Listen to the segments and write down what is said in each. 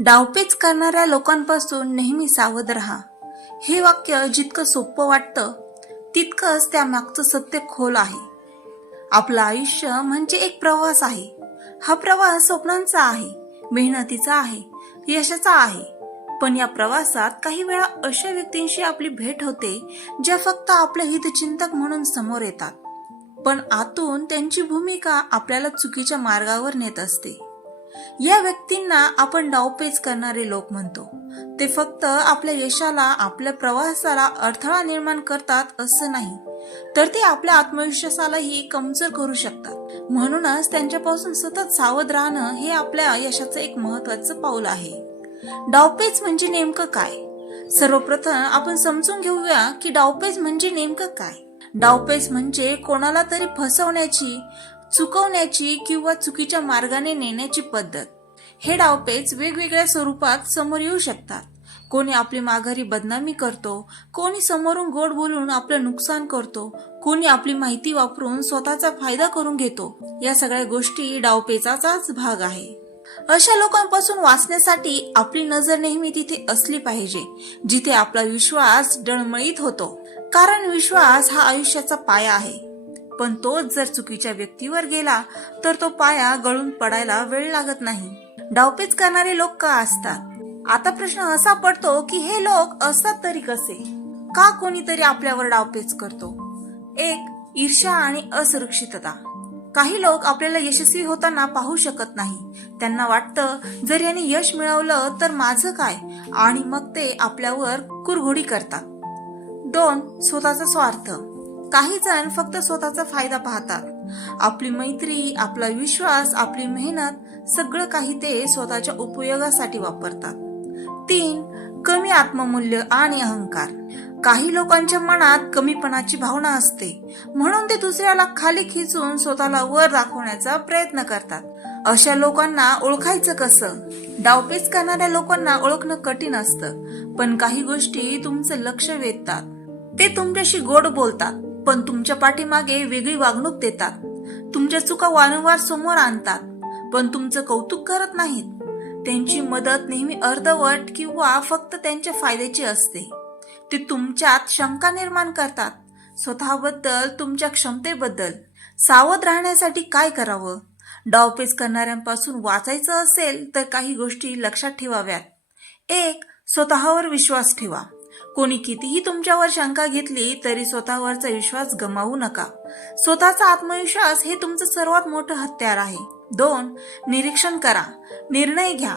डावपेच करणाऱ्या लोकांपासून नेहमी सावध राहा. हे वाक्य जितकं सोपं वाटतं तितकंच त्यामागचं सत्य खोल आहे. आपलं आयुष्य म्हणजे एक प्रवास आहे. हा प्रवास स्वप्नांचा आहे मेहनतीचा आहे यशाचा आहे. पण या प्रवासात काही वेळा अशा व्यक्तींशी आपली भेट होते ज्या फक्त आपले हितचिंतक म्हणून समोर येतात. पण आतून त्यांची भूमिका आपल्याला चुकीच्या मार्गावर नेत असते. या व्यक्तींना आपण डावपेच करणारे लोक म्हणतो. ते फक्त आपल्या यशाला आपल्या प्रवासाला अडथळा निर्माण करतात असं नाही. तर ते आपल्या आत्मविश्वासालाही कमजोर करू शकतात. म्हणूनच त्यांच्यापासून सतत सावध राहणं हे आपल्या यशाचं एक महत्वाचं पाऊल आहे. डावपेच म्हणजे नेमकं काय? सर्वप्रथम आपण समजून घेऊया की डावपेच म्हणजे नेमकं काय. डावपेच म्हणजे कोणाला तरी फसवण्याची चुकवण्याची किंवा चुकीच्या मार्गाने नेण्याची पद्धत. हे डावपेच वेगवेगळ्या स्वरूपात समोर येऊ शकतात. कोणी आपली माघारी बदनामी करतो कोणी समोरून गोड बोलून आपलं नुकसान करतो कोणी आपली माहिती वापरून स्वतःचा फायदा करून घेतो. या सगळ्या गोष्टी डावपेचाचाच भाग आहे. अशा लोकांपासून वाचण्यासाठी आपली नजर नेहमी तिथे असली पाहिजे जिथे आपला विश्वास डळमळीत होतो. कारण विश्वास हा आयुष्याचा पाया आहे. पण तोच जर चुकीच्या व्यक्तीवर गेला तर तो पाया गळून पडायला वेळ लागत नाही. डावपेच करणारे लोक का असतात? आता प्रश्न असा पडतो की हे लोक असतात तरी कसे? का कोणीतरी आपल्यावर डावपेच करतो? एक ईर्ष्या आणि असुरक्षितता. काही लोक आपल्याला यशस्वी होताना पाहू शकत नाही. त्यांना वाटतं जर याने यश मिळवलं तर माझं काय? आणि मग ते आपल्यावर कुरघोडी करतात. दोन स्वतःचा स्वार्थ. काही जण फक्त स्वतःचा फायदा पाहतात. आपली मैत्री आपला विश्वास आपली मेहनत सगळं काही ते स्वतःच्या उपयोगासाठी वापरतात. तीन कमी आत्ममूल्य आणि अहंकार. काही लोकांच्या मनात कमीपणाची भावना असते. म्हणून ते दुसऱ्याला खाली खिचून स्वतःला वर दाखवण्याचा प्रयत्न करतात. अशा लोकांना ओळखायचं कसं? डावपेच करणाऱ्या लोकांना ओळखणं कठीण असतं. पण काही गोष्टी तुमचं लक्ष वेधतात. ते तुमच्याशी गोड बोलतात. पण तुमच्या पाठीमागे वेगळी वागणूक देतात. तुमच्या चुका वारंवार समोर आणतात. पण तुमचं कौतुक करत नाहीत. त्यांची मदत नेहमी अर्धवट किंवा फक्त त्यांच्या फायद्याची असते. ते तुमच्यात शंका निर्माण करतात. स्वतःबद्दल तुमच्या क्षमतेबद्दल सावध राहण्यासाठी काय करावं? डावपेच करणाऱ्यांपासून वाचायचं असेल तर काही गोष्टी लक्षात ठेवाव्यात. एक स्वतःवर विश्वास ठेवा. कोणी कितीही तुमच्यावर शंका घेतली तरी स्वतःवरचा विश्वास गमावू नका. स्वतःचा आत्मविश्वास हे तुमचं सर्वात मोठं हत्यार आहे. दोन निरीक्षण करा. निर्णय घ्या.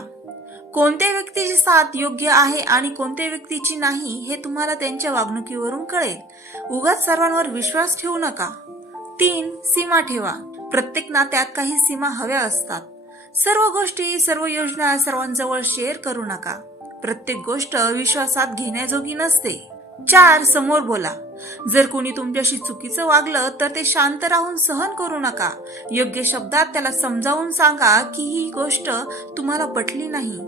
कोणत्या व्यक्तीची साथ योग्य आहे आणि कोणत्या व्यक्तीची नाही हे तुम्हाला त्यांच्या वागणुकीवरून कळेल. उगाच सर्वांवर विश्वास ठेवू नका. तीन सीमा ठेवा. प्रत्येक नात्यात काही सीमा हव्या असतात. सर्व गोष्टी सर्व योजना सर्वांजवळ शेअर करू नका. प्रत्येक गोष्ट विश्वासात घेण्याजोगी नसते. चार समोर बोला. जर कोणी तुमच्याशी चुकीचं वागलं तर ते शांत राहून सहन करू नका. योग्य शब्दात त्याला समजावून सांगा की ही गोष्ट तुम्हाला पटली नाही.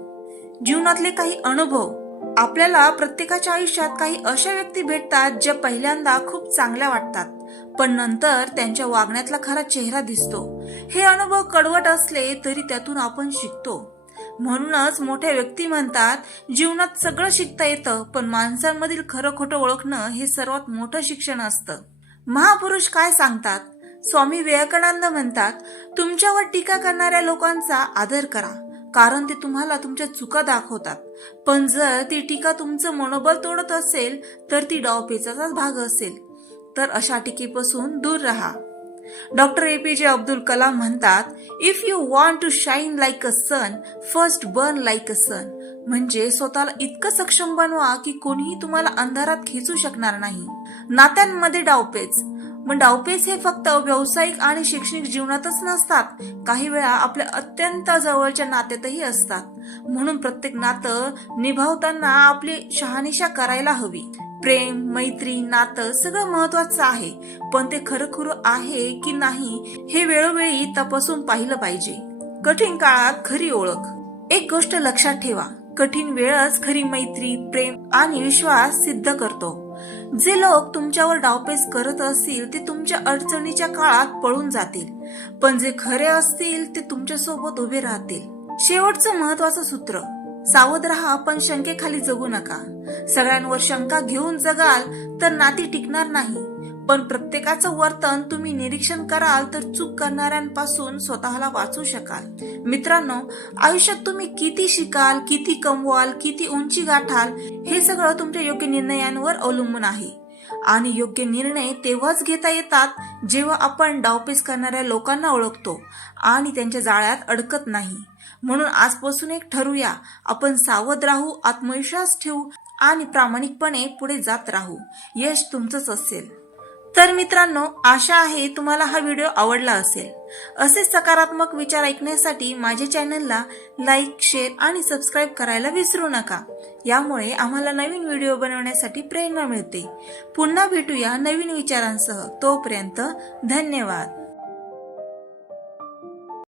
जीवनातले काही अनुभव. आपल्याला प्रत्येकाच्या आयुष्यात काही अशा व्यक्ती भेटतात ज्या पहिल्यांदा खूप चांगल्या वाटतात पण नंतर त्यांच्या वागण्यातला खरा चेहरा दिसतो. हे अनुभव कडवट असले तरी त्यातून आपण शिकतो. म्हणूनच मोठ्या व्यक्ती म्हणतात जीवनात सगळं शिकता येतं पण माणसांमधील खरं खोटं ओळखणं हे सर्वात मोठं शिक्षण असतं. महापुरुष काय सांगतात? स्वामी विवेकानंद म्हणतात तुमच्यावर टीका करणाऱ्या लोकांचा आदर करा कारण ते तुम्हाला तुमच्या चुका दाखवतात. पण जर ती टीका तुमचं मनोबल तोडत असेल तर ती डावपेचाचाच भाग असेल. तर अशा टीकेपासून दूर राहा. डॉक्टर ए पी जे अब्दुल कलाम म्हणतात if you want to shine like a sun first burn like a sun म्हणजे स्वतःला इतकं सक्षम बनवा की कोणीही तुम्हाला अंधारात खेचू शकणार नाही. नात्यांमध्ये डावपेच. मग डावपेच हे फक्त व्यावसायिक आणि शैक्षणिक जीवनातच नसतात. काही वेळा आपल्या अत्यंत जवळच्या नात्यातही असतात. म्हणून प्रत्येक नातं निभावताना आपली शहानिशा करायला हवी. प्रेम मैत्री नातं सगळं महत्वाचं आहे. पण ते खरं आहे की नाही हे वेळोवेळी तपासून पाहिलं पाहिजे. कठीण काळात खरी ओळख. एक गोष्ट लक्षात ठेवा. कठीण वेळच खरी मैत्री प्रेम आणि विश्वास सिद्ध करतो. जे लोक तुमच्यावर डावपेच करत असतील ते तुमच्या अडचणीच्या काळात पळून जातील. पण जे खरे असतील ते तुमच्यासोबत उभे राहतील. शेवटचं महत्वाचं सूत्र. सावध राहा पण शंकेखाली जगू नका. सगळ्यांवर शंका घेऊन जगाल तर नाती टिकणार नाही. पण प्रत्येकाचं वर्तन तुम्ही निरीक्षण कराल तर चूक करणाऱ्यांपासून स्वतःला वाचू शकाल. मित्रांनो आयुष्यात तुम्ही किती शिकाल किती कमवाल किती उंची गाठाल हे सगळं तुमच्या योग्य निर्णयांवर अवलंबून आहे. आणि योग्य निर्णय तेव्हाच घेता येतात जेव्हा आपण डावपेच करणाऱ्या लोकांना ओळखतो आणि त्यांच्या जाळ्यात अडकत नाही. म्हणून आजपासून एक ठरूया. आपण सावध राहू आत्मविश्वास ठेवू आणि प्रामाणिकपणे पुढे जात राहू. यश तुमचंच असेल. तर मित्रांनो आशा आहे तुम्हाला हा व्हिडिओ आवडला असेल. असे सकारात्मक विचार ऐकण्यासाठी माझ्या चॅनलला लाईक शेअर आणि सबस्क्राईब करायला विसरू नका. यामुळे आम्हाला नवीन व्हिडिओ बनवण्यासाठी प्रेरणा मिळते. पुन्हा भेटूया नवीन विचारांसह. तोपर्यंत धन्यवाद.